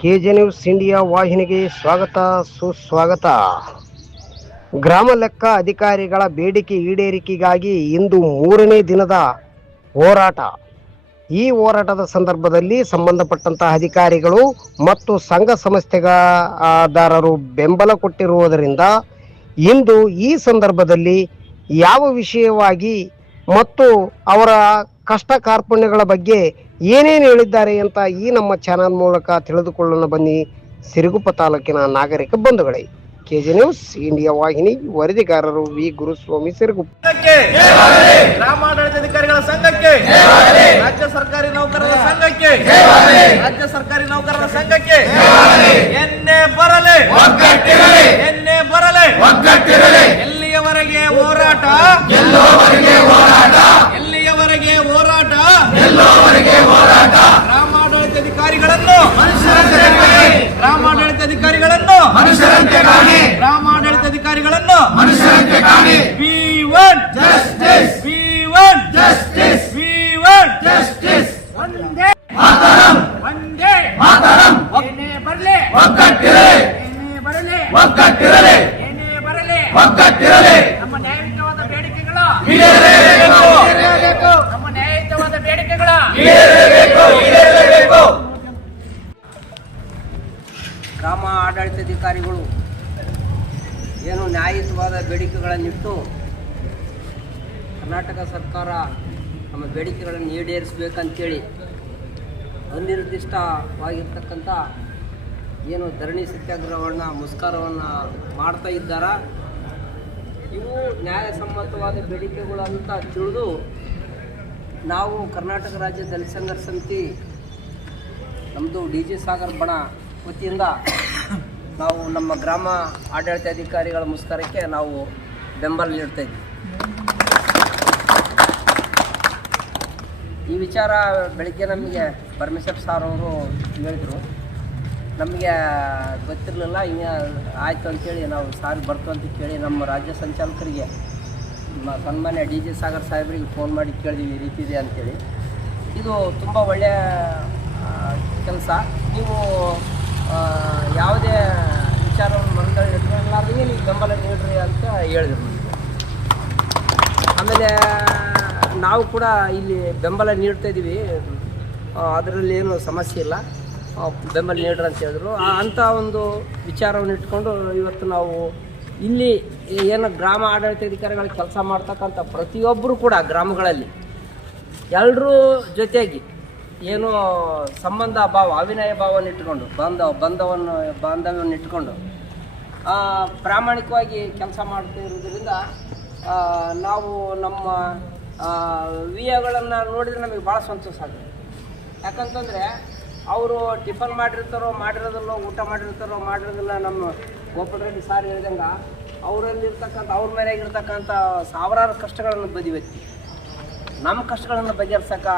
K J news India ವಾಹಿನಿಗೆ ಸ್ವಾಗತ, ಸುಸ್ವಾಗತ. ಗ್ರಾಮ ಲೆಕ್ಕ ಅಧಿಕಾರಿಗಳ ಬೇಡಿಕೆ ಈಡೇರಿಕೆಗಾಗಿ ಇಂದು ಮೂರನೇ ದಿನದ ಹೋರಾಟ. ಈ ಹೋರಾಟದ ಸಂದರ್ಭದಲ್ಲಿ ಸಂಬಂಧಪಟ್ಟಂತಹ ಅಧಿಕಾರಿಗಳು ಮತ್ತು ಸಂಘ ಸಂಸ್ಥೆಗಾರರು ಬೆಂಬಲ ಕೊಟ್ಟಿರುವುದರಿಂದ ಇಂದು ಈ ಸಂದರ್ಭದಲ್ಲಿ ಯಾವ ವಿಷಯವಾಗಿ ಮತ್ತು ಅವರ ಕಷ್ಟ ಕಾರ್ಪಣ್ಯಗಳ ಬಗ್ಗೆ ಏನೇನು ಹೇಳಿದ್ದಾರೆ ಅಂತ ಈ ನಮ್ಮ ಚಾನಲ್ ಮೂಲಕ ತಿಳಿದುಕೊಳ್ಳೋಣ ಬನ್ನಿ. ಸಿರುಗುಪ್ಪ ತಾಲೂಕಿನ ನಾಗರಿಕ ಬಂಧುಗಳೇ ಕೆಜಿ ನ್ಯೂಸ್ ಇಂಡಿಯಾ ವಾಹಿನಿ ವರದಿಗಾರರು ವಿ. ಗುರುಸ್ವಾಮಿ ಸಿರುಗುಪ್ಪ. ಗ್ರಾಮಾಡಳಿತಾಧಿಕಾರಿಗಳ ಸಂಘಕ್ಕೆ. ರಾಜ್ಯ ಸರ್ಕಾರಿ ನೌಕರರ ಸಂಘಕ್ಕೆ. ರಾಜ್ಯ ಸರ್ಕಾರಿ ನೌಕರರ ಸಂಘಕ್ಕೆ. ಎನ್ನೆ ಬರಲೆ. ಎನ್ನೆ ಬರಲೆ. ಎಲ್ಲಿಯವರೆಗೆ ಹೋರಾಟ ಎಲ್ಲಿಯವರೆಗೆ ಹೋರಾಟ ಗ್ರಾಮಾಡಳಿತಾಧಿಕಾರಿಗಳನ್ನು ಗ್ರಾಮಾಡಳಿತಾಧಿಕಾರಿಗಳನ್ನು ಗ್ರಾಮಾಡಳಿತಾಧಿಕಾರಿಗಳನ್ನು we want justice we want justice we want justice ಒಂದೇ ಮಾತರಂ ಒಂದೇ ಮಾತರಂ ಏನೇ ಬರಲಿ ಒಗ್ಗಟ್ಟಿರಲಿ ಏನೇ ಬರಲಿ ಒಗ್ಗಟ್ಟಿರಲಿ ಏನೇ ಬರಲಿ ಒಗ್ಗಟ್ಟಿರಲಿ ನಮ್ಮ ನ್ಯಾಯಯುತವಾದ ಬೇಡಿಕೆಗಳು ಈಡೇರಬೇಕು ನಮ್ಮ ನ್ಯಾಯಯುತವಾದ ಬೇಡಿಕೆಗಳು ಈಡೇರಬೇಕು ಈಡೇರಬೇಕು ಗ್ರಾಮ ಆಡಳಿತಾಧಿಕಾರಿಗಳು ಏನು ನ್ಯಾಯಯುತವಾದ ಬೇಡಿಕೆಗಳನ್ನಿಟ್ಟು ಕರ್ನಾಟಕ ಸರ್ಕಾರ ನಮ್ಮ ಬೇಡಿಕೆಗಳನ್ನು ಈಡೇರಿಸಬೇಕಂತೇಳಿ ಅನಿರ್ದಿಷ್ಟವಾಗಿರ್ತಕ್ಕಂಥ ಏನು ಧರಣಿ ಸತ್ಯಾಗ್ರಹವನ್ನು, ಮುಸ್ಕಾರವನ್ನು ಮಾಡ್ತಾ ಇದ್ದಾರ. ಇವು ನ್ಯಾಯಸಮ್ಮತವಾದ ಬೇಡಿಕೆಗಳು ಅಂತ ತಿಳಿದು ನಾವು ಕರ್ನಾಟಕ ರಾಜ್ಯ ದಲಿತ ಸಂಘರ್ಷ ಸಮಿತಿ ನಮ್ಮದು ಡಿ ಜಿ ಸಾಗರ್ ಬಣ ವತಿಯಿಂದ ನಾವು ನಮ್ಮ ಗ್ರಾಮ ಆಡಳಿತಾಧಿಕಾರಿಗಳ ಮುಷ್ಕರಕ್ಕೆ ನಾವು ಬೆಂಬಲ ನೀಡ್ತಾ ಈ ವಿಚಾರ ಬೆಳಿಗ್ಗೆ ನಮಗೆ ಪರಮೇಶ್ವರ್ ಸಾರ್ ಅವರು ಹೇಳಿದರು. ನಮಗೆ ಗೊತ್ತಿರಲಿಲ್ಲ ಹಿಂಗೆ ಆಯಿತು ಅಂತೇಳಿ ನಾವು ಸಾರ್ ಬರ್ತು ಅಂತ ಕೇಳಿ ನಮ್ಮ ರಾಜ್ಯ ಸಂಚಾಲಕರಿಗೆ ಸನ್ಮಾನ್ಯ ಡಿ ಜಿ ಸಾಗರ್ ಸಾಹೇಬರಿಗೆ ಫೋನ್ ಮಾಡಿ ಕೇಳಿದ್ವಿ, ಈ ರೀತಿ ಇದೆ ಅಂಥೇಳಿ ಇದು ತುಂಬ ಒಳ್ಳೆಯ ಕೆಲಸ. ನೀವು ಯಾವುದೇ ವಿಚಾರವನ್ನು ಮನದಲ್ಲಿ ಇಟ್ಕೊಳ್ಳಾರ್ದಂಗೆ ನೀವು ಬೆಂಬಲ ನೀಡ್ರಿ ಅಂತ ಹೇಳಿದ್ರು ಆಮೇಲೆ ನಾವು ಕೂಡ ಇಲ್ಲಿ ಬೆಂಬಲ ನೀಡ್ತಾ ಇದ್ದೀವಿ ಅದರಲ್ಲಿ ಏನು ಸಮಸ್ಯೆ ಇಲ್ಲ. ಬೆಂಬಲ ನೀಡ್ರಿ ಅಂತ ಹೇಳಿದ್ರು. ಅಂಥ ಒಂದು ವಿಚಾರವನ್ನು ಇಟ್ಕೊಂಡು ಇವತ್ತು ನಾವು ಇಲ್ಲಿ ಏನು ಗ್ರಾಮ ಆಡಳಿತ ಅಧಿಕಾರಿಗಳು ಕೆಲಸ ಮಾಡ್ತಕ್ಕಂಥ ಪ್ರತಿಯೊಬ್ಬರು ಕೂಡ ಗ್ರಾಮಗಳಲ್ಲಿ ಎಲ್ಲರೂ ಜೊತೆಯಾಗಿ ಏನು ಸಂಬಂಧ ಭಾವ, ಅವಿನಯ ಭಾವವನ್ನು ಇಟ್ಕೊಂಡು ಬಾಂಧವ ಬಂಧವನ್ನು ಬಾಂಧವ್ಯವನ್ನು ಇಟ್ಕೊಂಡು ಪ್ರಾಮಾಣಿಕವಾಗಿ ಕೆಲಸ ಮಾಡ್ತಿರೋದ್ರಿಂದ ನಾವು ನಮ್ಮ ವಿಯಗಳನ್ನು ನೋಡಿದರೆ ನಮಗೆ ಭಾಳ ಸಂತೋಷ ಆಗುತ್ತೆ. ಯಾಕಂತಂದರೆ, ಅವರು ಟಿಫನ್ ಮಾಡಿರ್ತಾರೋ ಮಾಡಿರೋದಿಲ್ಲೋ ಊಟ ಮಾಡಿರ್ತಾರೋ ಮಾಡಿರೋದಿಲ್ಲ ನಮ್ಮ ಗೋಪಾಲ್ ರೆಡ್ಡಿ ಸಾರ್ ಹೇಳಿದಂಗೆ, ಅವರಲ್ಲಿರ್ತಕ್ಕಂಥ, ಅವ್ರ ಮನೆಯಾಗಿರ್ತಕ್ಕಂಥ ಸಾವಿರಾರು ಕಷ್ಟಗಳನ್ನು ಬದಿವೆತ್ತಿ, ನಮ್ಮ ಕಷ್ಟಗಳನ್ನು ಬಗೆಹರ್ಸಕ್ಕ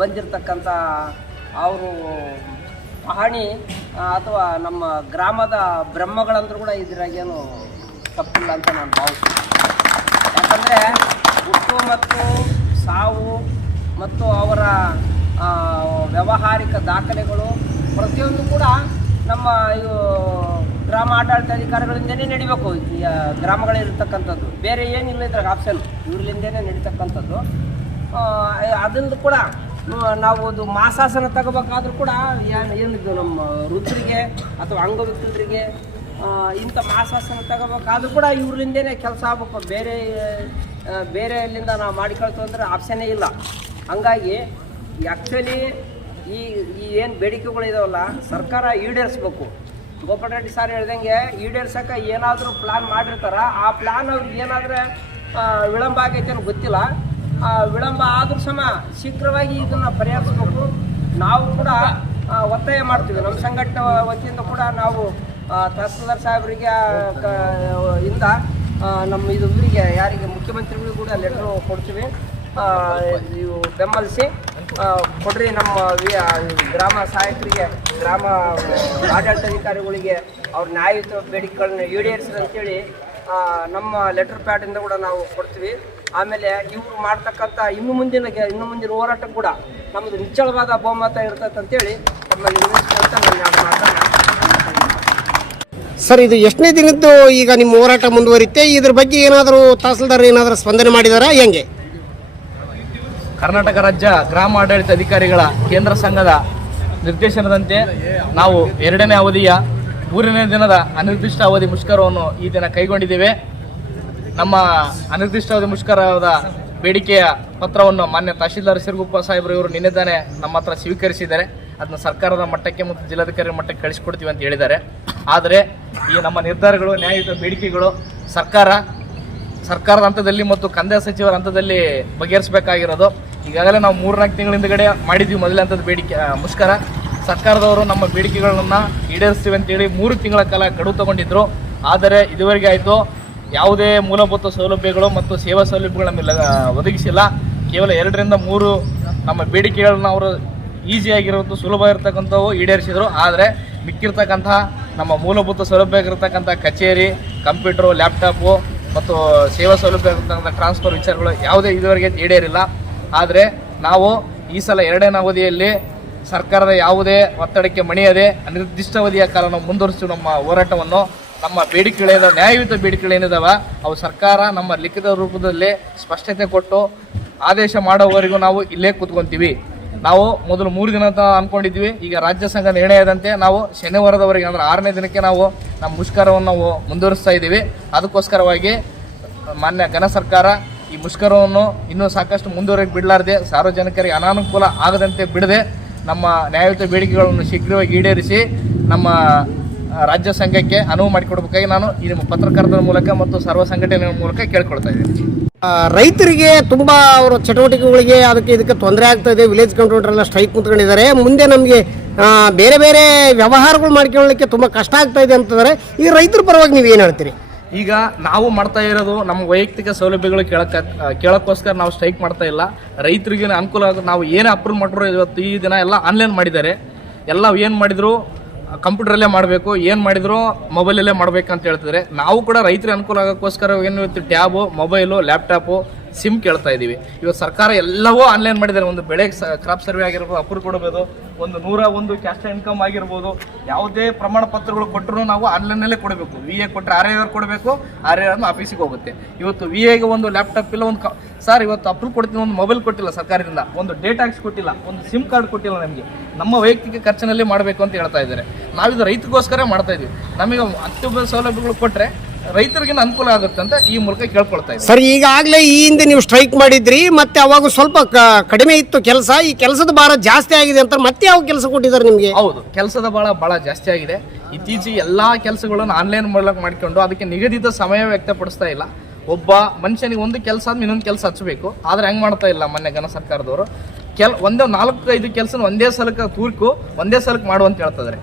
ಬಂದಿರತಕ್ಕಂಥ ಅವರು ಪಹಣಿ ಅಥವಾ ನಮ್ಮ ಗ್ರಾಮದ ಬ್ರಹ್ಮಗಳಂದ್ರೂ ಕೂಡ ಇದ್ರಾಗೇನು ತಪ್ಪಿಲ್ಲ ಅಂತ ನಾನು ಭಾವಿಸ್ತೀನಿ. ಯಾಕಂದರೆ ಹುಟ್ಟು ಮತ್ತು ಸಾವು ಮತ್ತು ಅವರ ವ್ಯಾವಹಾರಿಕ ದಾಖಲೆಗಳು ಪ್ರತಿಯೊಂದು ಕೂಡ ನಮ್ಮ ಇವು ಗ್ರಾಮ ಆಡಳಿತಾಧಿಕಾರಿಗಳಿಂದನೇ ನಡಿಬೇಕು. ಗ್ರಾಮಗಳಿರ್ತಕ್ಕಂಥದ್ದು. ಬೇರೆ ಏನಿಲ್ಲ ಇದ್ರಾಗ ಆಪ್ಷನ್ ಇವ್ರಲಿಂದನೇ ನಡೀತಕ್ಕಂಥದ್ದು. ಅದನ್ನು ಕೂಡ ನಾವು ಅದು ಮಾಸಾಸನ ತಗೋಬೇಕಾದ್ರೂ ಕೂಡ ಏನು ಏನಿದು ನಮ್ಮ ವೃದ್ಧರಿಗೆ ಅಥವಾ ಅಂಗವಿಕಲರಿಗೆ ಇಂಥ ಮಾಸಾಸನ ತಗೋಬೇಕಾದ್ರೂ ಕೂಡ ಇವ್ರಿಂದೇ ಕೆಲಸ ಆಗ್ಬೇಕು. ಬೇರೆ ಬೇರೆ ಎಲ್ಲಿಂದ ನಾವು ಮಾಡಿಕೊಳ್ತು ಅಂದರೆ ಆಪ್ಷನ್ನೇ ಇಲ್ಲ. ಹಂಗಾಗಿ ಆ್ಯಕ್ಚುಲಿ ಈ ಈ ಏನು ಬೇಡಿಕೆಗಳು ಇದಾವಲ್ಲ, ಸರ್ಕಾರ ಈಡೇರಿಸ್ಬೇಕು. ಗೋಪಾಲ್ ರೆಡ್ಡಿ ಸರ್ ಹೇಳ್ದಂಗೆ ಈಡೇರ್ಸೋಕೆ ಏನಾದರೂ ಪ್ಲ್ಯಾನ್ ಮಾಡಿರ್ತಾರೆ? ಆ ಪ್ಲ್ಯಾನ್ ಅವ್ರಿಗೆ ಏನಾದರೂ ವಿಳಂಬ ಆಗೈತೆ ಗೊತ್ತಿಲ್ಲ. ವಿಳಂಬ ಆದರೂ ಸಮ ಶೀಘ್ರವಾಗಿ ಇದನ್ನು ಪರಿಹರಿಸಬೇಕು. ನಾವು ಕೂಡ ಒತ್ತಾಯ ಮಾಡ್ತೀವಿ. ನಮ್ಮ ಸಂಘಟನೆ ವತಿಯಿಂದ ಕೂಡ ನಾವು ತಹಸೀಲ್ದಾರ್ ಸಾಹೇಬರಿಗೆ ಇಂದ ನಮ್ಮ ಇದು ಇವರಿಗೆ ಯಾರಿಗೆ ಮುಖ್ಯಮಂತ್ರಿಗಳಿಗೂ ಕೂಡ ಲೆಟ್ರು ಕೊಡ್ತೀವಿ. ಇವು ಬೆಂಬಲಿಸಿ ಕೊಡ್ರಿ ನಮ್ಮ ಗ್ರಾಮ ಸಹಾಯಕರಿಗೆ ಗ್ರಾಮ ಆಡಳಿತಾಧಿಕಾರಿಗಳಿಗೆ ಅವ್ರ ನ್ಯಾಯಯುತ ಬೇಡಿಕೆಗಳನ್ನ ಈಡೇರಿಸಿದೆ ಅಂತೇಳಿ ಆ, ನಮ್ಮ ಲೆಟರ್ ಪ್ಯಾಡಿಂದ ಕೂಡ ನಾವು ಕೊಡ್ತೀವಿ. ಆಮೇಲೆ ಇವರು ಮಾಡ್ತಕ್ಕಂಥ ಇನ್ನು ಮುಂದಿನ ಇನ್ನು ಮುಂದಿನ ಹೋರಾಟ ಕೂಡ ನಮ್ಮದು ನಿಚ್ಚಳವಾದ ಬಹುಮತ ಇರ್ತೈತೆ ಅಂತೇಳಿ ಸರ್ ಇದು ಎಷ್ಟನೇ ದಿನದ್ದು ಈಗ ನಿಮ್ಮ ಹೋರಾಟ ಮುಂದುವರಿತೆ ಇದ್ರ ಬಗ್ಗೆ ಏನಾದರೂ ತಹಸೀಲ್ದಾರ್ ಏನಾದರೂ ಸ್ಪಂದನೆ ಮಾಡಿದಾರ? ಹೆಂಗೆ? ಕರ್ನಾಟಕ ರಾಜ್ಯ ಗ್ರಾಮ ಆಡಳಿತ ಅಧಿಕಾರಿಗಳ ಕೇಂದ್ರ ಸಂಘದ ನಿರ್ದೇಶನದಂತೆ ನಾವು ಎರಡನೇ ಅವಧಿಯ ಮೂರನೇ ದಿನದ ಅನಿರ್ದಿಷ್ಟ ಅವಧಿ ಮುಷ್ಕರವನ್ನು ಈ ದಿನ ಕೈಗೊಂಡಿದ್ದೇವೆ. ನಮ್ಮ ಅನಿರ್ದಿಷ್ಟ ಅವಧಿ ಮುಷ್ಕರದ ಬೇಡಿಕೆಯ ಪತ್ರವನ್ನು ಮಾನ್ಯ ತಹಶೀಲ್ದಾರ್ ಸಿರುಗುಪ್ಪ ಸಾಹೇಬರು ಇವರು ನಿನ್ನೆ ತಾನೇ ನಮ್ಮ ಹತ್ರ ಸ್ವೀಕರಿಸಿದ್ದಾರೆ. ಅದನ್ನ ಸರ್ಕಾರದ ಮಟ್ಟಕ್ಕೆ ಮತ್ತು ಜಿಲ್ಲಾಧಿಕಾರಿ ಮಟ್ಟಕ್ಕೆ ಕಳಿಸ್ಕೊಡ್ತೀವಿ ಅಂತ ಹೇಳಿದ್ದಾರೆ. ಆದರೆ ಈ ನಮ್ಮ ನಿರ್ಧಾರಗಳು, ನ್ಯಾಯಯುತ ಬೇಡಿಕೆಗಳು ಸರ್ಕಾರ, ಸರ್ಕಾರದ ಹಂತದಲ್ಲಿ ಮತ್ತು ಕಂದಾಯ ಸಚಿವರ ಹಂತದಲ್ಲಿ ಬಗೆಹರಿಸಬೇಕಾಗಿರೋದು. ಈಗಾಗಲೇ ನಾವು ಮೂರ್ನಾಲ್ಕು ತಿಂಗಳ ಹಿಂದ್ಗಡೆ ಮಾಡಿದ್ವಿ ಮೊದಲೇ ಹಂತದ ಬೇಡಿಕೆ ಮುಷ್ಕರ. ಸರ್ಕಾರದವರು ನಮ್ಮ ಬೇಡಿಕೆಗಳನ್ನು ಈಡೇರಿಸ್ತೀವಿ ಅಂತೇಳಿ ಮೂರು ತಿಂಗಳ ಕಾಲ ಗಡುವು ತಗೊಂಡಿದ್ರು. ಆದರೆ ಇದುವರೆಗೆ ಆಯಿತು, ಯಾವುದೇ ಮೂಲಭೂತ ಸೌಲಭ್ಯಗಳು ಮತ್ತು ಸೇವಾ ಸೌಲಭ್ಯಗಳು ನಮಗೆ ಒದಗಿಸಿಲ್ಲ. ಕೇವಲ ಎರಡರಿಂದ ಮೂರು ನಮ್ಮ ಬೇಡಿಕೆಗಳನ್ನ ಅವರು ಈಸಿಯಾಗಿರುವಂಥ ಸುಲಭ ಇರತಕ್ಕಂಥವು ಈಡೇರಿಸಿದ್ರು. ಆದರೆ ಮಿಕ್ಕಿರ್ತಕ್ಕಂತಹ ನಮ್ಮ ಮೂಲಭೂತ ಸೌಲಭ್ಯ ಇರತಕ್ಕಂಥ ಕಚೇರಿ, ಕಂಪ್ಯೂಟರು, ಲ್ಯಾಪ್ಟಾಪು ಮತ್ತು ಸೇವಾ ಸೌಲಭ್ಯ ಇರತಕ್ಕಂಥ ಟ್ರಾನ್ಸ್ಫರ್ ವಿಚಾರಗಳು ಯಾವುದೇ ಇದುವರೆಗೆ ಈಡೇರಿಲ್ಲ. ಆದರೆ ನಾವು ಈ ಸಲ ಎರಡನೇ ಅವಧಿಯಲ್ಲಿ ಸರ್ಕಾರದ ಯಾವುದೇ ಒತ್ತಡಕ್ಕೆ ಮಣಿಯದೆ ಅನಿರ್ದಿಷ್ಟಾವಧಿಯ ಕಾಲ ನಾವು ಮುಂದುವರಿಸಿ ನಮ್ಮ ಹೋರಾಟವನ್ನು ನಮ್ಮ ಬೇಡಿಕೆಗಳೇದ, ನ್ಯಾಯಯುತ ಬೇಡಿಕೆಗಳೇನಿದಾವ ಅವು ಸರ್ಕಾರ ನಮ್ಮ ಲಿಖಿತ ರೂಪದಲ್ಲಿ ಸ್ಪಷ್ಟತೆ ಕೊಟ್ಟು ಆದೇಶ ಮಾಡೋವರೆಗೂ ನಾವು ಇಲ್ಲೇ ಕೂತ್ಕೊಂತೀವಿ. ನಾವು ಮೊದಲು ಮೂರು ದಿನ ಅಂತ ಅಂದ್ಕೊಂಡಿದ್ವಿ ಈಗ ರಾಜ್ಯ ಸಂಘ ನಿರ್ಣಯದಂತೆ ನಾವು ಶನಿವಾರದವರೆಗೆ, ಅಂದರೆ ಆರನೇ ದಿನಕ್ಕೆ ನಾವು ನಮ್ಮ ಮುಷ್ಕರವನ್ನು ನಾವು ಮುಂದುವರಿಸ್ತಾ ಇದ್ದೀವಿ. ಅದಕ್ಕೋಸ್ಕರವಾಗಿ ಮಾನ್ಯ ಘನ ಸರ್ಕಾರ ಈ ಮುಷ್ಕರವನ್ನು ಇನ್ನೂ ಸಾಕಷ್ಟು ಮುಂದುವರೆಗೆ ಬಿಡಲಾರ್ದೆ, ಸಾರ್ವಜನಿಕರಿಗೆ ಅನಾನುಕೂಲ ಆಗದಂತೆ ಬಿಡದೆ ನಮ್ಮ ನ್ಯಾಯಯುತ ಬೇಡಿಕೆಗಳನ್ನು ಶೀಘ್ರವಾಗಿ ಈಡೇರಿಸಿ ನಮ್ಮ ರಾಜ್ಯ ಸಂಘಕ್ಕೆ ಅನುವು ಮಾಡಿಕೊಡ್ಬೇಕಾಗಿ ನಾನು ಈ ನಿಮ್ಮ ಪತ್ರಕರ್ತರ ಮೂಲಕ ಮತ್ತು ಸರ್ವ ಸಂಘಟನೆಗಳ ಮೂಲಕ ಕೇಳ್ಕೊಳ್ತಾ ಇದ್ದೀನಿ. ರೈತರಿಗೆ ತುಂಬ ಅವರ ಚಟುವಟಿಕೆಗಳಿಗೆ ಅದಕ್ಕೆ ಇದಕ್ಕೆ ತೊಂದರೆ ಆಗ್ತಾ ಇದೆ. ವಿಲೇಜ್ ಕಂಟ್ರೋಲ್ ಎಲ್ಲ ಸ್ಟ್ರೈಕ್ ಕುಂತ್ಕೊಂಡಿದ್ದಾರೆ. ಮುಂದೆ ನಮಗೆ ಬೇರೆ ಬೇರೆ ವ್ಯವಹಾರಗಳು ಮಾಡ್ಕೊಳ್ಳಿಕ್ಕೆ ತುಂಬ ಕಷ್ಟ ಆಗ್ತಾ ಇದೆ ಅಂತಂದರೆ ಈ ರೈತರ ಪರವಾಗಿ ನೀವು ಏನು ಹೇಳ್ತೀರಿ? ಈಗ ನಾವು ಮಾಡ್ತಾ ಇರೋದು ನಮ್ಮ ವೈಯಕ್ತಿಕ ಸೌಲಭ್ಯಗಳು ಕೇಳಕ್ಕೆ ಕೇಳೋಕ್ಕೋಸ್ಕರ ನಾವು ಸ್ಟ್ರೈಕ್ ಮಾಡ್ತಾ ಇಲ್ಲ. ರೈತರಿಗೆ ಅನುಕೂಲ ಆಗೋದು ನಾವು ಏನೇ ಅಪ್ರೂವ್ ಮಾಡಿದ್ರು ಇವತ್ತು ಈ ದಿನ ಎಲ್ಲ ಆನ್ಲೈನ್ ಮಾಡಿದ್ದಾರೆ. ಎಲ್ಲ ಏನು ಮಾಡಿದ್ರು? ಕಂಪ್ಯೂಟ್ರಲ್ಲೇ ಮಾಡಬೇಕು. ಏನು ಮಾಡಿದ್ರು? ಮೊಬೈಲಲ್ಲೇ ಮಾಡ್ಬೇಕಂತ ಹೇಳ್ತಿದ್ದಾರೆ. ನಾವು ಕೂಡ ರೈತರಿಗೆ ಅನುಕೂಲ ಆಗೋಕ್ಕೋಸ್ಕರ ಏನು ಇವತ್ತು ಟ್ಯಾಬು ಮೊಬೈಲು ಲ್ಯಾಪ್ಟಾಪು ಸಿಮ್ ಕೇಳ್ತಾ ಇದ್ದೀವಿ ಇವತ್ತು ಸರ್ಕಾರ ಎಲ್ಲವೂ ಆನ್ಲೈನ್ ಮಾಡಿದ್ದಾರೆ. ಒಂದು ಬೆಳೆ ಕ್ರಾಪ್ ಸರ್ವೆ ಆಗಿರ್ಬೋದು ಅಪ್ರೂವ್ ಕೊಡಬಹುದು ಒಂದು ನೂರ ಒಂದು ಕ್ಯಾಸ್ಟ್ ಇನ್ಕಮ್ ಆಗಿರ್ಬೋದು, ಯಾವುದೇ ಪ್ರಮಾಣ ಪತ್ರಗಳು ಕೊಟ್ಟರು ನಾವು ಆನ್ಲೈನಲ್ಲೇ ಕೊಡಬೇಕು. ವಿ ಎ ಕೊಟ್ಟರೆ ಆರ್ ಐ ಕೊಡಬೇಕು ಆರ್ ಐ ಆಫೀಸಿಗೆ ಹೋಗುತ್ತೆ. ಇವತ್ತು ವಿ ಎಗೆ ಒಂದು ಲ್ಯಾಪ್ಟಾಪ್ ಇಲ್ಲ, ಒಂದು ಸರ್ ಇವತ್ತು ಅಪ್ರೂವ್ ಕೊಡ್ತೀನಿ, ಒಂದು ಮೊಬೈಲ್ ಕೊಟ್ಟಿಲ್ಲ ಸರ್ಕಾರದಿಂದ. ಒಂದು ಡೇಟಾ ಕೊಟ್ಟಿಲ್ಲ ಒಂದು ಸಿಮ್ ಕಾರ್ಡ್ ಕೊಟ್ಟಿಲ್ಲ ನಮಗೆ. ನಮ್ಮ ವೈಯಕ್ತಿಕ ಖರ್ಚಿನಲ್ಲಿ ಮಾಡಬೇಕು ಅಂತ ಹೇಳ್ತಾ ಇದ್ದಾರೆ. ನಾವಿದು ರೈತರಿಗೋಸ್ಕರ ಮಾಡ್ತಾ ಇದ್ದೀವಿ ನಮಗೆ ಅತ್ಯುತ್ತಮ ಸೌಲಭ್ಯಗಳು ಕೊಟ್ಟರೆ ರೈತರಿಗೆ ಅನುಕೂಲ ಆಗುತ್ತೆ ಅಂತ ಈ ಮೂಲಕ ಕೇಳ್ಕೊಳ್ತಾ ಇದ್ದೀವಿ ಸರ್ ಈಗಾಗಲೇ ಈ ಹಿಂದೆ ನೀವು ಸ್ಟ್ರೈಕ್ ಮಾಡಿದ್ರಿ ಮತ್ತೆ ಅವಾಗ ಸ್ವಲ್ಪ ಕ- ಕಡಿಮೆ ಇತ್ತು ಕೆಲಸ ಈ ಕೆಲಸದ ಭಾರ ಜಾಸ್ತಿ ಆಗಿದೆ ಅಂತ ಮತ್ತೆ ಯಾವ ಕೆಲಸ ಕೊಟ್ಟಿದ್ದಾರೆ ನಿಮಗೆ? ಹೌದು ಕೆಲಸದ ಭಾಳ ಭಾಳ ಜಾಸ್ತಿ ಆಗಿದೆ. ಇತ್ತೀಚೆಗೆ ಎಲ್ಲಾ ಕೆಲಸಗಳನ್ನು ಆನ್ಲೈನ್ ಮೂಲಕ ಮಾಡಿಕೊಂಡು ಅದಕ್ಕೆ ನಿಗದಿತ ಸಮಯ ವ್ಯಕ್ತಪಡಿಸ್ತಾ ಇಲ್ಲ. ಒಬ್ಬ ಮನುಷ್ಯನಿಗೆ ಒಂದು ಕೆಲಸ ಆದ್ಮೇಲೆ ಇನ್ನೊಂದು ಕೆಲಸ ಹಚ್ಚಬೇಕು. ಆದ್ರೆ ಹೆಂಗ್ ಮಾಡ್ತಾ ಇಲ್ಲ ಮೊನ್ನೆ ಘನ ಸರ್ಕಾರದವರು. ಕೆಲ ಒಂದೇ ನಾಲ್ಕು ಐದು ಕೆಲಸ ಒಂದೇ ಸಲಕ್ಕೆ ತೂರ್ಕು ಒಂದೇ ಸಲಕ್ಕೆ ಮಾಡು ಅಂತ ಹೇಳ್ತಿದ್ದಾರೆ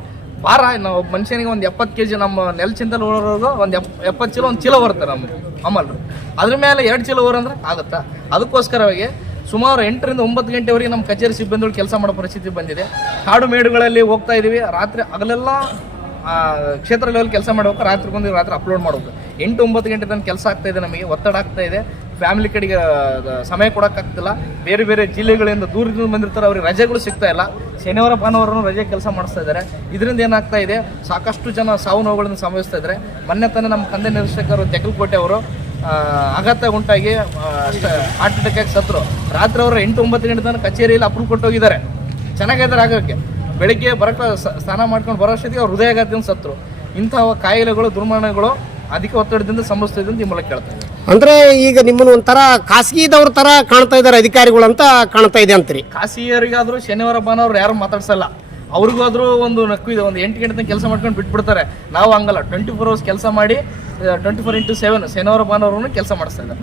ಭಾರ ನಾವು ಮನುಷ್ಯನಿಗೆ ಒಂದು ಎಪ್ಪತ್ತು ಕೆ ಜಿ ನಮ್ಮ ನೆಲ ಚಿಂತಲ್ ಓಡೋರ್ಗು ಒಂದು ಎಪ್ ಎಪ್ಪತ್ತು ಚೀಲ, ಒಂದು ಚೀಲ ಬರುತ್ತೆ ನಮ್ಮ ಅಮಲ್ರು ಅದ್ರ ಮೇಲೆ ಎರಡು ಚೀಲ ಓರಂದ್ರೆ ಆಗುತ್ತಾ? ಅದಕ್ಕೋಸ್ಕರವಾಗಿ ಸುಮಾರು ಎಂಟರಿಂದ ಒಂಬತ್ತು ಗಂಟೆವರೆಗೆ ನಮ್ಮ ಕಚೇರಿ ಸಿಬ್ಬಂದಿಗಳು ಕೆಲಸ ಮಾಡೋ ಪರಿಸ್ಥಿತಿ ಬಂದಿದೆ. ಕಾಡು ಮೇಡುಗಳಲ್ಲಿ ಹೋಗ್ತಾ ಇದೀವಿ. ರಾತ್ರಿ ಅಗಲೆಲ್ಲ ಕ್ಷೇತ್ರ ಲೆವೆಲ್ ಕೆಲಸ ಮಾಡ್ಬೇಕು. ರಾತ್ರಿ ಬಂದು ರಾತ್ರಿ ಅಪ್ಲೋಡ್ ಮಾಡಬೇಕು. ಎಂಟು ಒಂಬತ್ತು ಗಂಟೆ ತನಕ ಕೆಲಸ ಆಗ್ತಾ ಇದೆ ನಮಗೆ, ಒತ್ತಡ ಆಗ್ತಾ ಇದೆ. ಫ್ಯಾಮಿಲಿ ಕಡೆಗೆ ಸಮಯ ಕೊಡೋಕ್ಕಾಗ್ತಿಲ್ಲ. ಬೇರೆ ಬೇರೆ ಜಿಲ್ಲೆಗಳಿಂದ ದೂರದಿಂದ ಬಂದಿರ್ತಾರೆ, ಅವ್ರಿಗೆ ರಜೆಗಳು ಸಿಗ್ತಾ ಇಲ್ಲ. ಶನಿವಾರ, ಭಾನುವಾರನೂ ರಜೆ ಕೆಲಸ ಮಾಡಿಸ್ತಾ ಇದ್ದಾರೆ. ಇದರಿಂದ ಏನಾಗ್ತಾ ಇದೆ, ಸಾಕಷ್ಟು ಜನ ಸಾವು ನೋವುಗಳನ್ನು ಸಂಭವಿಸ್ತಾ ಇದ್ದಾರೆ. ಮೊನ್ನೆ ತಾನೇ ನಮ್ಮ ತಂದೆ ನಿರ್ದೇಶಕರು ತೆಗಲ್ಕೋಟೆ ಅವರು ಆಘಾತ ಉಂಟಾಗಿ ಹಾರ್ಟ್ ಅಟ್ಯಾಕ್ ಆಗಿ ಸತ್ರು ರಾತ್ರಿ ಅವರು ಎಂಟು ಒಂಬತ್ತು ಗಂಟೆ ತನಕ ಕಚೇರಿಯಲ್ಲಿ ಅಪ್ರೂವ್ ಕೊಟ್ಟು ಹೋಗಿದ್ದಾರೆ ಚೆನ್ನಾಗಿದ್ದಾರೆ ಆಗೋಕ್ಕೆ. ಬೆಳಿಗ್ಗೆ ಬರಕ್ಕೆ ಸ- ಸ್ನಾನ ಮಾಡ್ಕೊಂಡು ಬರೋ ಅಷ್ಟೊತ್ತಿಗೆ ಅವ್ರು ಹೃದಯಾಘಾತದಿಂದ ಸತ್ರು ಇಂತಹ ಕಾಯಿಲೆಗಳು, ದುರ್ಮರಣಗಳು ಅಧಿಕ ಒತ್ತಡದಿಂದ ಸಂಭವಿಸ್ತಿದೆ ಅಂತ ಈ ಮೂಲಕ ಕೇಳ್ತಾ ಇದ್ದೀನಿ. ಅಂದ್ರೆ ಈಗ ನಿಮ್ಮನ್ನು ಒಂಥರ ಖಾಸಗಿದವ್ರ ತರ ಕಾಣ್ತಾ ಇದ್ದಾರೆ ಅಧಿಕಾರಿಗಳು ಅಂತ ಕಾಣ್ತಾ ಇದೆ ಅಂತೀರಿ. ಖಾಸಗಿಯರಿಗಾದ್ರೂ ಶನಿವಾರ ಭಾನುವಾರ ಯಾರು ಮಾತಾಡ್ಸಲ್ಲ. ಅವ್ರಿಗಾದ್ರೂ ಒಂದು ನಕ್ಕು ಇದೆ. ಒಂದು ಎಂಟು ಗಂಟೆ ತನಕ ಕೆಲಸ ಮಾಡ್ಕೊಂಡು ಬಿಟ್ಬಿಡ್ತಾರೆ. ನಾವು ಹಂಗಲ್ಲ. ಟ್ವೆಂಟಿ ಫೋರ್ ಅವರ್ಸ್ ಕೆಲಸ ಮಾಡಿ ಟ್ವೆಂಟಿ ಫೋರ್ ಇಂಟು ಸೆವೆನ್ ಶನಿವಾರ ಭಾನುವಾರನು ಕೆಲಸ ಮಾಡಿಸ್ತಾ ಇದ್ದಾರೆ.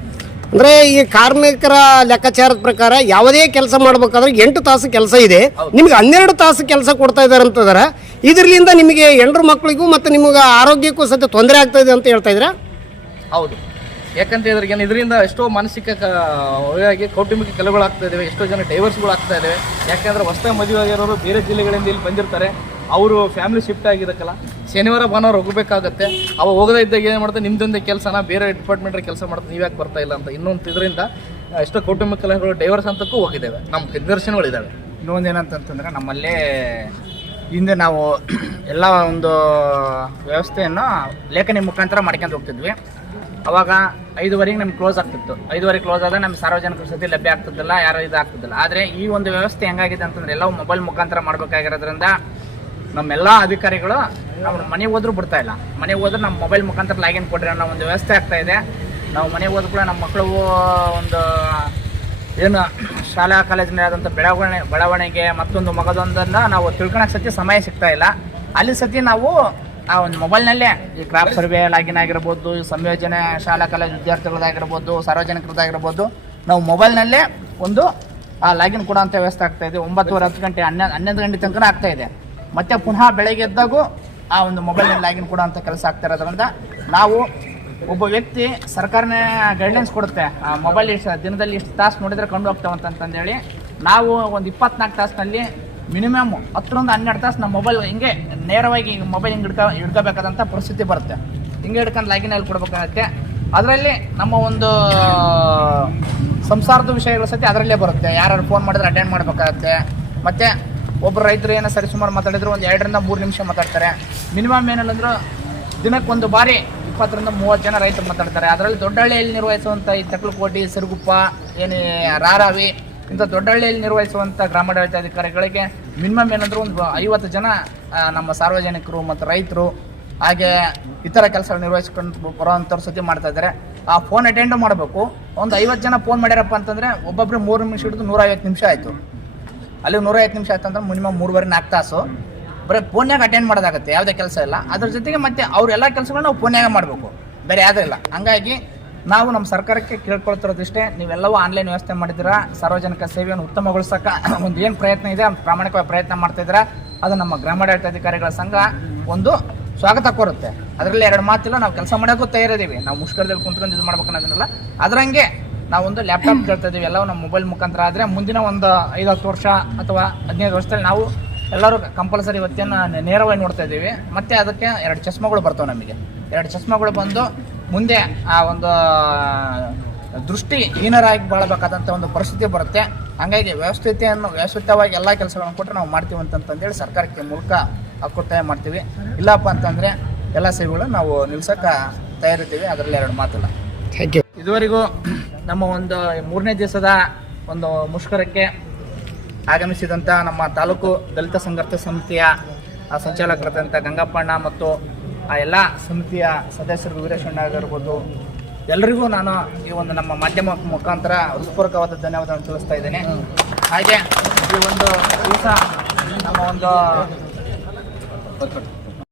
ಅಂದ್ರೆ ಈ ಕಾರ್ಮಿಕರ ಲೆಕ್ಕಾಚಾರದ ಪ್ರಕಾರ ಯಾವುದೇ ಕೆಲಸ ಮಾಡ್ಬೇಕಾದ್ರೆ ಎಂಟು ತಾಸು ಕೆಲಸ ಇದೆ. ನಿಮ್ಗೆ ಹನ್ನೆರಡು ತಾಸು ಕೆಲಸ ಕೊಡ್ತಾ ಇದ್ದಾರೆ ಅಂತಂದ್ರೆ ಇದರಿಂದ ನಿಮಗೆ ಎಲ್ಲರ ಮಕ್ಕಳಿಗೂ ಮತ್ತು ನಿಮಗೆ ಆರೋಗ್ಯಕ್ಕೂ ಸಹ ತೊಂದರೆ ಆಗ್ತಾ ಇದೆ ಅಂತ ಹೇಳ್ತಾ ಇದ್ದೀರಾ? ಹೌದು. ಯಾಕಂತ ಹೇಳಿದ್ರೆ ಏನು ಇದರಿಂದ ಎಷ್ಟೋ ಮಾನಸಿಕ ಕ- ಹೊರೆಯಾಗಿ ಕೌಟುಂಬಿಕ ಕಲೆಗಳಾಗ್ತಾ ಇದ್ದಾವೆ ಎಷ್ಟೋ ಜನ ಡೈವರ್ಸ್ಗಳು ಆಗ್ತಾ ಇದಾವೆ. ಯಾಕಂದ್ರೆ ಹೊಸ ಮದುವೆ ಆಗಿರೋರು ಬೇರೆ ಜಿಲ್ಲೆಗಳಿಂದ ಇಲ್ಲಿ ಬಂದಿರ್ತಾರೆ. ಅವರು ಫ್ಯಾಮಿಲಿ ಶಿಫ್ಟ್ ಆಗಿರಕ್ಕಲ್ಲ ಶನಿವಾರ ಭಾನುವಾರ ಹೋಗಬೇಕಾಗತ್ತೆ. ಅವ ಹೋಗದೇ ಇದ್ದಾಗ ಏನು ಮಾಡ್ತಾರೆ ನಿಮ್ದೊಂದೇ ಕೆಲಸನ ಬೇರೆ ಡಿಪಾರ್ಟ್ಮೆಂಟ್ ಕೆಲಸ ಮಾಡ್ತಾರೆ ನೀವು ಯಾಕೆ ಬರ್ತಾ ಇಲ್ಲ ಅಂತ. ಇನ್ನೊಂದು ಇದರಿಂದ ಎಷ್ಟೋ ಕೌಟುಂಬಿಕ ಕಲೆಗಳು ಡೈವರ್ಸ್ ಅಂತಕ್ಕೂ ಹೋಗಿದ್ದೇವೆ. ನಮ್ಮ ನಿದರ್ಶನಗಳಿದ್ದಾವೆ ಇನ್ನೊಂದು ಏನಂತಂತಂದ್ರೆ ನಮ್ಮಲ್ಲೇ ಹಿಂದೆ ನಾವು ಎಲ್ಲ ಒಂದು ವ್ಯವಸ್ಥೆಯನ್ನು ಲೇಖನಿ ಮುಖಾಂತರ ಮಾಡ್ಕೊಂಡು ಹೋಗ್ತಿದ್ವಿ. ಅವಾಗ ಐದುವರೆಗೆ ನಮ್ಗೆ ಕ್ಲೋಸ್ ಆಗ್ತಿತ್ತು. ಐದುವರೆಗೆ ಕ್ಲೋಸ್ ಆದಾಗ ನಮ್ಮ ಸಾರ್ವಜನಿಕರ ಸತಿ ಲಭ್ಯ ಆಗ್ತಿದ್ದಿಲ್ಲ, ಯಾರು ಇದು ಆಗ್ತಿದ್ದಿಲ್ಲ. ಆದರೆ ಈ ಒಂದು ವ್ಯವಸ್ಥೆ ಹೆಂಗಾಗಿದೆ ಅಂತಂದ್ರೆ ಎಲ್ಲ ಮೊಬೈಲ್ ಮುಖಾಂತರ ಮಾಡಬೇಕಾಗಿರೋದ್ರಿಂದ ನಮ್ಮೆಲ್ಲ ಅಧಿಕಾರಿಗಳು ನಾವು ಮನೆಗೆ ಹೋದ್ರೂ ಬಿಡ್ತಾ ಇಲ್ಲ. ಮನೆಗೆ ಹೋದ್ರೆ ನಮ್ಮ ಮೊಬೈಲ್ ಮುಖಾಂತರ ಲಾಗಿನ್ ಕೊಡ್ರಿ ಅನ್ನೋ ಒಂದು ವ್ಯವಸ್ಥೆ ಆಗ್ತಾ ಇದೆ. ನಾವು ಮನೆಗೆ ಹೋದ್ರು ಕೂಡ ನಮ್ಮ ಮಕ್ಕಳು ಒಂದು ಏನು ಶಾಲಾ ಕಾಲೇಜಿನ ಆದಂಥ ಬೆಳವಣಿಗೆ ಬೆಳವಣಿಗೆ ಮತ್ತೊಂದು ಮಗದೊಂದನ್ನು ನಾವು ತಿಳ್ಕೊಳಕ್ಕೆ ಸತಿ ಸಮಯ ಸಿಗ್ತಾ ಇಲ್ಲ. ಅಲ್ಲಿ ಸತಿ ನಾವು ಆ ಒಂದು ಮೊಬೈಲ್ನಲ್ಲೇ ಈ ಕ್ರಾಪ್ ಸರ್ವೆ ಲಾಗಿನ್ ಆಗಿರ್ಬೋದು ಸಂಯೋಜನೆ ಶಾಲಾ ಕಾಲೇಜ್ ವಿದ್ಯಾರ್ಥಿಗಳದಾಗಿರ್ಬೋದು ಸಾರ್ವಜನಿಕರದಾಗಿರ್ಬೋದು ನಾವು ಮೊಬೈಲ್ನಲ್ಲೇ ಒಂದು ಆ ಲಾಗಿನ್ ಕೂಡ ಅಂತ ವ್ಯವಸ್ಥೆ ಆಗ್ತಾ ಇದೆ. ಒಂಬತ್ತುವರೆ ಹತ್ತು ಗಂಟೆ ಹನ್ನೊಂದು ಹನ್ನೊಂದು ಗಂಟೆ ತನಕ ಆಗ್ತಾ ಇದೆ. ಮತ್ತೆ ಪುನಃ ಬೆಳಗ್ಗೆ ಎದ್ದಾಗೂ ಆ ಒಂದು ಮೊಬೈಲ್ನಲ್ಲಿ ಲಾಗಿನ್ ಕೂಡ ಅಂತ ಕೆಲಸ ಆಗ್ತಾ ಇರೋದ್ರಿಂದ ನಾವು ಒಬ್ಬ ವ್ಯಕ್ತಿ ಸರ್ಕಾರನೇ ಗೈಡ್ಲೈನ್ಸ್ ಕೊಡುತ್ತೆ. ಆ ಮೊಬೈಲ್ ಇಷ್ಟು ದಿನದಲ್ಲಿ ಇಷ್ಟು ತಾಸು ನೋಡಿದ್ರೆ ಕಂಡು ಹೋಗ್ತಾವಂತಂತಂದೇಳಿ ನಾವು ಒಂದು ಇಪ್ಪತ್ನಾಲ್ಕು ತಾಸಿನಲ್ಲಿ ಮಿನಿಮಮ್ ಹತ್ತರಿಂದ ಹನ್ನೆರಡು ತಾಸು ನಮ್ಮ ಮೊಬೈಲ್ ಹಿಂಗೆ ನೇರವಾಗಿ ಮೊಬೈಲ್ ಹಿಂಗೆ ಹಿಡ್ಕೊ ಹಿಡ್ಕೋಬೇಕಾದಂಥ ಪರಿಸ್ಥಿತಿ ಬರುತ್ತೆ. ಹಿಂಗೆ ಹಿಡ್ಕೊಂಡು ಲಾಗಿನಲ್ಲಿ ಕೊಡಬೇಕಾಗತ್ತೆ. ಅದರಲ್ಲಿ ನಮ್ಮ ಒಂದು, ಸಂಸಾರದ ವಿಷಯಗಳ ಸತಿ ಅದರಲ್ಲೇ ಬರುತ್ತೆ. ಯಾರು ಫೋನ್ ಮಾಡಿದ್ರೆ ಅಟೆಂಡ್ ಮಾಡಬೇಕಾಗತ್ತೆ. ಮತ್ತು ಒಬ್ಬರು ರೈತರು ಏನೋ ಸರಿಸುಮಾರು ಮಾತಾಡಿದ್ರು, ಒಂದು ಎರಡರಿಂದ ಮೂರು ನಿಮಿಷ ಮಾತಾಡ್ತಾರೆ. ಮಿನಿಮಮ್ ಏನಲ್ಲಂದ್ರೂ ದಿನಕ್ಕೆ ಒಂದು ಬಾರಿ ಇಪ್ಪತ್ತರಿಂದ ಮೂವತ್ತು ಜನ ರೈತರು ಮಾತಾಡ್ತಾರೆ. ಅದರಲ್ಲಿ ದೊಡ್ಡಹಳ್ಳಿಯಲ್ಲಿ ನಿರ್ವಹಿಸುವಂಥ ಈ ತಕ್ಕಲಕೋಟಿ ಸಿರುಗುಪ್ಪ, ಏನು ರಾರಾವಿ ಇಂಥ ದೊಡ್ಡಹಳ್ಳಿಯಲ್ಲಿ ನಿರ್ವಹಿಸುವಂಥ ಗ್ರಾಮಾಡಳಿತ ಅಧಿಕಾರಿಗಳಿಗೆ ಮಿನಿಮಮ್ ಏನಂದ್ರೆ ಒಂದು ಐವತ್ತು ಜನ ನಮ್ಮ ಸಾರ್ವಜನಿಕರು ಮತ್ತು ರೈತರು, ಹಾಗೆ ಇತರ ಕೆಲಸ ನಿರ್ವಹಿಸ್ಕೊಂಡು ಬರೋವಂಥವ್ರು ಸುದ್ದಿ ಮಾಡ್ತಾ ಇದ್ದಾರೆ. ಆ ಫೋನ್ ಅಟೆಂಡ್ ಮಾಡಬೇಕು. ಒಂದು ಐವತ್ತು ಜನ ಫೋನ್ ಮಾಡ್ಯಾರಪ್ಪ ಅಂತಂದರೆ ಒಬ್ಬೊಬ್ಬರು ಮೂರು ನಿಮಿಷ ಹಿಡಿದು ನೂರೈವತ್ತು ನಿಮಿಷ ಆಯಿತು. ಅಲ್ಲಿ ನೂರೈವತ್ತು ನಿಮಿಷ ಆಯ್ತು ಅಂದ್ರೆ ಮಿನಿಮಮ್ ಮೂರುವರೆ ನಾಲ್ಕು ತಾಸು. ಬರೀ ಫೋನ್ಯಾಗ ಅಟೆಂಡ್ ಮಾಡೋದಾಗುತ್ತೆ, ಯಾವುದೇ ಕೆಲಸ ಇಲ್ಲ. ಅದ್ರ ಜೊತೆಗೆ ಮತ್ತೆ ಅವರೆಲ್ಲ ಕೆಲಸಗಳನ್ನ ನಾವು ಫೋನ್ಯಾಗ ಮಾಡಬೇಕು. ಬೇರೆ ಯಾವುದೂ ಇಲ್ಲ. ಹಂಗಾಗಿ ನಾವು ನಮ್ಮ ಸರ್ಕಾರಕ್ಕೆ ಕೇಳ್ಕೊಳ್ತಿರೋದಿಷ್ಟೇ, ನೀವೆಲ್ಲವೂ ಆನ್ಲೈನ್ ವ್ಯವಸ್ಥೆ ಮಾಡಿದ್ದೀರಾ, ಸಾರ್ವಜನಿಕ ಸೇವೆಯನ್ನು ಉತ್ತಮಗೊಳಿಸೋಕೆ ಒಂದು ಏನು ಪ್ರಯತ್ನ ಇದೆ ಪ್ರಾಮಾಣಿಕವಾಗಿ ಪ್ರಯತ್ನ ಮಾಡ್ತಿದ್ದೀರಾ ಅದು ನಮ್ಮ ಗ್ರಾಮಾಡಳಿತಾಧಿಕಾರಿಗಳ ಸಂಘ ಒಂದು ಸ್ವಾಗತ ಕೋರುತ್ತೆ. ಅದರಲ್ಲಿ ಎರಡು ಮಾತಿಲ್ಲ, ನಾವು ಕೆಲಸ ಮಾಡೋಕ್ಕೂ ತಯಾರಿದ್ದೀವಿ ನಾವು ಮುಷ್ಕರದಲ್ಲಿ ಕುಂತ್ಕೊಂಡು ಇದು ಮಾಡ್ಬೇಕು ಅನ್ನೋದನ್ನೆಲ್ಲ ಅದರಂಗೆ ನಾವೊಂದು ಲ್ಯಾಪ್ಟಾಪ್ ಕೇಳ್ತಾ ಇದ್ದೀವಿ ಎಲ್ಲವೂ ನಮ್ಮ ಮೊಬೈಲ್ ಮುಖಾಂತರ ಆದರೆ ಮುಂದಿನ ಒಂದು ಐದು ಹತ್ತು ವರ್ಷ ಅಥವಾ ಹದಿನೈದು ವರ್ಷದಲ್ಲಿ ನಾವು ಎಲ್ಲರೂ ಕಂಪಲ್ಸರಿ ಇವತ್ತಿನ ನೇರವಾಗಿ ನೋಡ್ತಾ ಇದ್ದೀವಿ. ಮತ್ತೆ ಅದಕ್ಕೆ ಎರಡು ಚಸ್ಮಗಳು ಬರ್ತವೆ ನಮಗೆ. ಎರಡು ಚಸ್ಮಗಳು ಬಂದು ಮುಂದೆ ಆ ಒಂದು ದೃಷ್ಟಿ ಹೀನರಾಗಿ ಬಾಳಬೇಕಾದಂಥ ಒಂದು ಪರಿಸ್ಥಿತಿ ಬರುತ್ತೆ. ಹಾಗಾಗಿ ವ್ಯವಸ್ಥಿತೆಯನ್ನು ವ್ಯವಸ್ಥಿತವಾಗಿ ಎಲ್ಲ ಕೆಲಸಗಳನ್ನು ಕೊಟ್ಟರೆ ನಾವು ಮಾಡ್ತೀವಿ ಅಂತಂತಂದೇಳಿ ಸರ್ಕಾರಕ್ಕೆ ಮೂಲಕ ಒತ್ತಾಯ ಮಾಡ್ತೀವಿ. ಇಲ್ಲಪ್ಪ ಅಂತಂದರೆ ಎಲ್ಲ ಸೇವೆಗಳು ನಾವು ನಿಲ್ಸೋಕೆ ತಯಾರಿರ್ತೀವಿ ಅದರಲ್ಲಿ ಎರಡು ಮಾತಿಲ್ಲ. ಥ್ಯಾಂಕ್ ಯು ಇದುವರೆಗೂ ನಮ್ಮ ಒಂದು ಮೂರನೇ ದಿವಸದ ಒಂದು ಮುಷ್ಕರಕ್ಕೆ ಆಗಮಿಸಿದಂಥ ನಮ್ಮ ತಾಲೂಕು ದಲಿತ ಸಂಘರ್ಷ ಸಮಿತಿಯ ಸಂಚಾಲಕರಾದಂಥ ಗಂಗಪ್ಪಣ್ಣ ಮತ್ತು ಆ ಎಲ್ಲ ಸಮಿತಿಯ ಸದಸ್ಯರು ವೀರೇಶಣ್ಣ ಆಗಿರ್ಬೋದು ಎಲ್ಲರಿಗೂ ನಾನು ಈ ಒಂದು ನಮ್ಮ ಮಾಧ್ಯಮ ಮುಖಾಂತರ ಹೃತ್ಪೂರ್ವಕವಾದ ಧನ್ಯವಾದವನ್ನು ತಿಳಿಸ್ತಾ ಇದ್ದೇನೆ. ಹಾಗೆ ಈ ಒಂದು ದಿವಸ ನಮ್ಮ ಒಂದು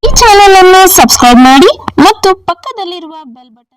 ಈ ಚಾನೆಲ್ ಅನ್ನು ಸಬ್ಸ್ಕ್ರೈಬ್ ಮಾಡಿ ಮತ್ತು ಪಕ್ಕದಲ್ಲಿರುವ ಬೆಲ್ ಬಟನ್